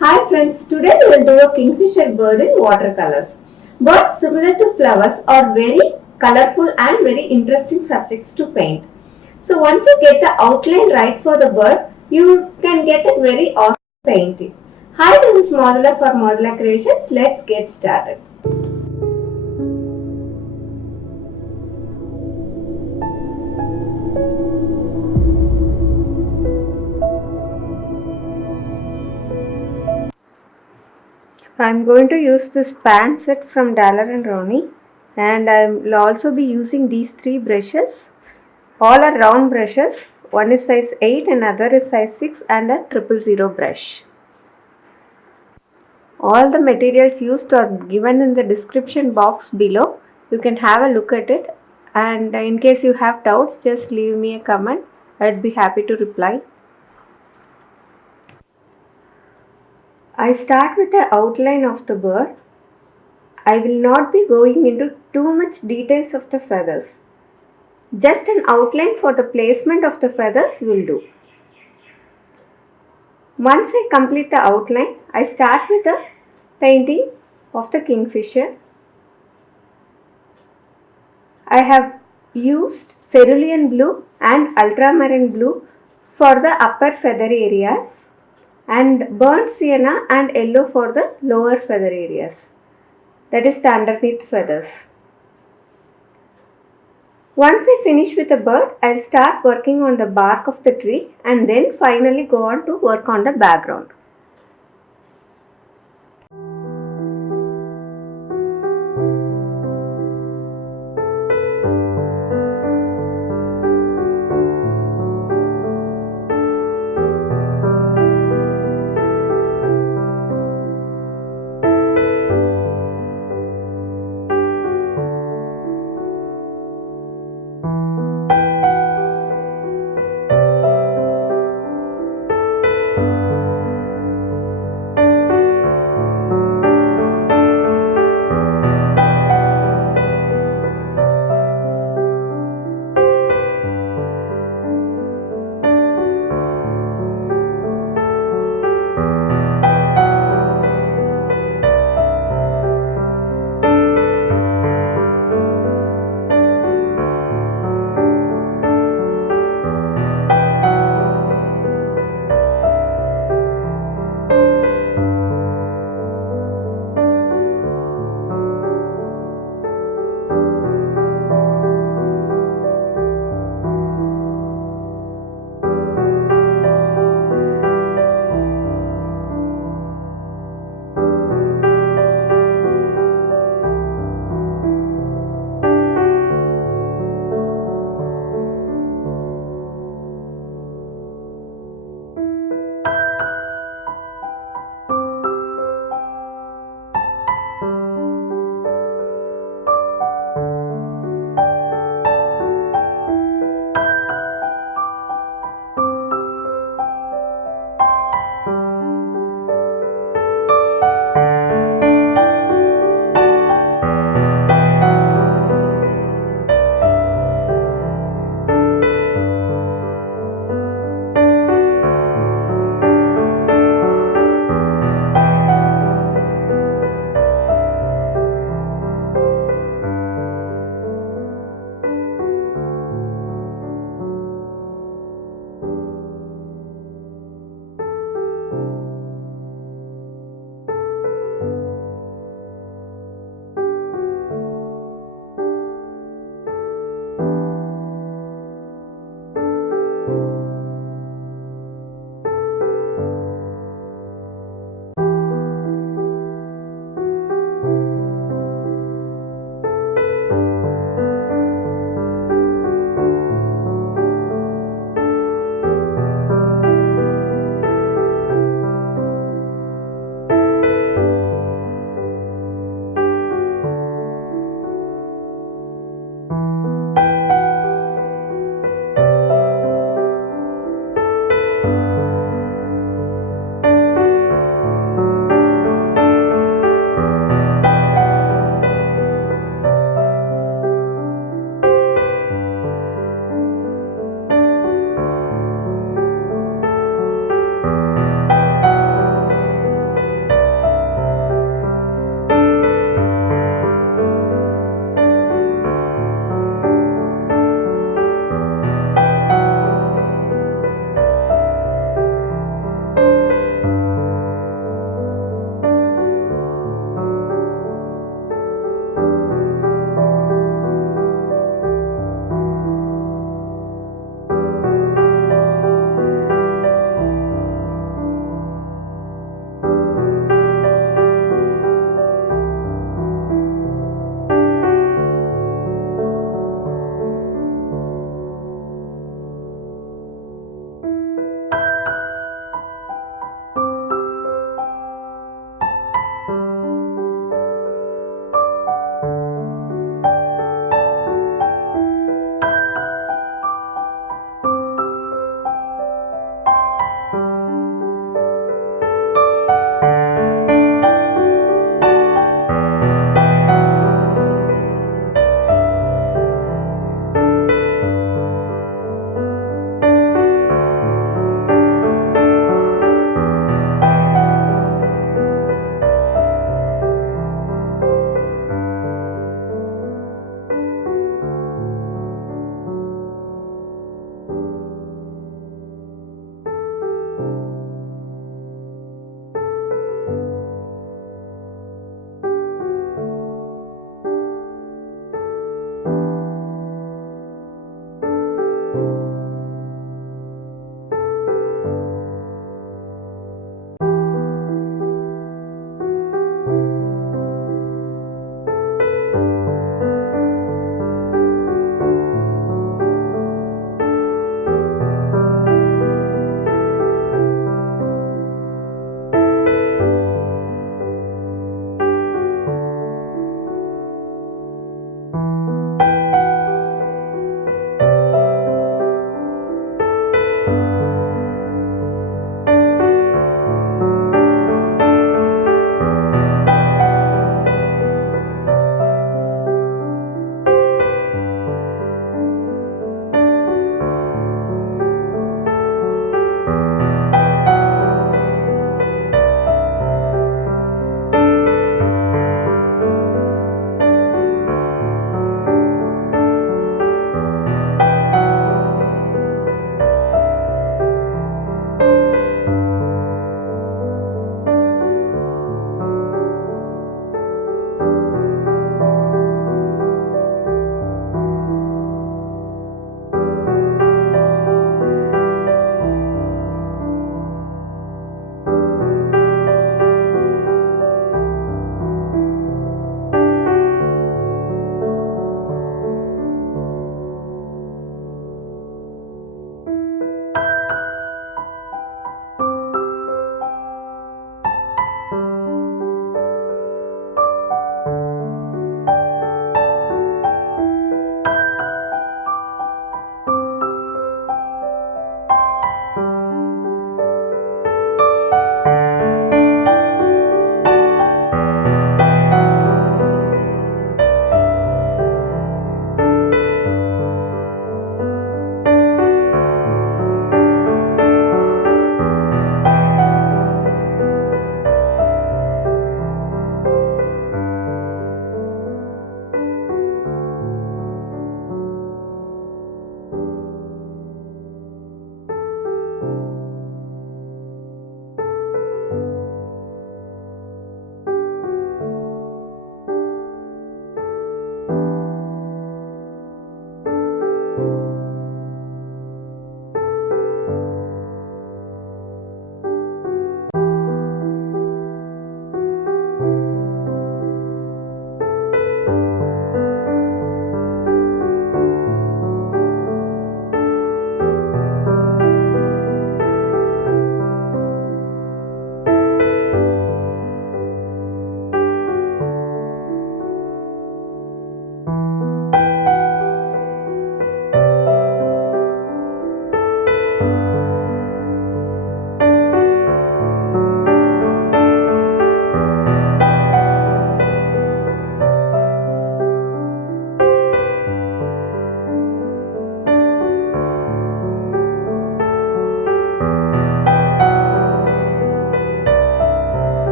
Hi friends, today we will do a kingfisher bird in watercolors. Birds similar to flowers are very colorful and very interesting subjects to paint. So once you get the outline right for the bird, you can get a very awesome painting. Hi, this is Modular for Modular Creations. Let's get started. I'm going to use this pan set from Daler and Ronnie, and I will also be using these three brushes. All are round brushes. One is size 8, another is size 6, and a 000 brush. All the materials used are given in the description box below. You can have a look at it, and in case you have doubts, just leave me a comment. I'd be happy to reply. I start with the outline of the bird. I will not be going into too much details of the feathers. Just an outline for the placement of the feathers will do. Once I complete the outline, I start with the painting of the kingfisher. I have used cerulean blue and ultramarine blue for the upper feather areas and burnt sienna and yellow for the lower feather areas, that is the underneath feathers. Once I finish with the bird, I'll start working on the bark of the tree and then finally go on to work on the background.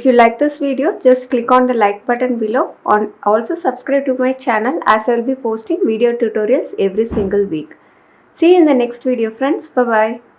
If you like this video, just click on the like button below and also subscribe to my channel as I will be posting video tutorials every single week. See you in the next video friends. Bye bye.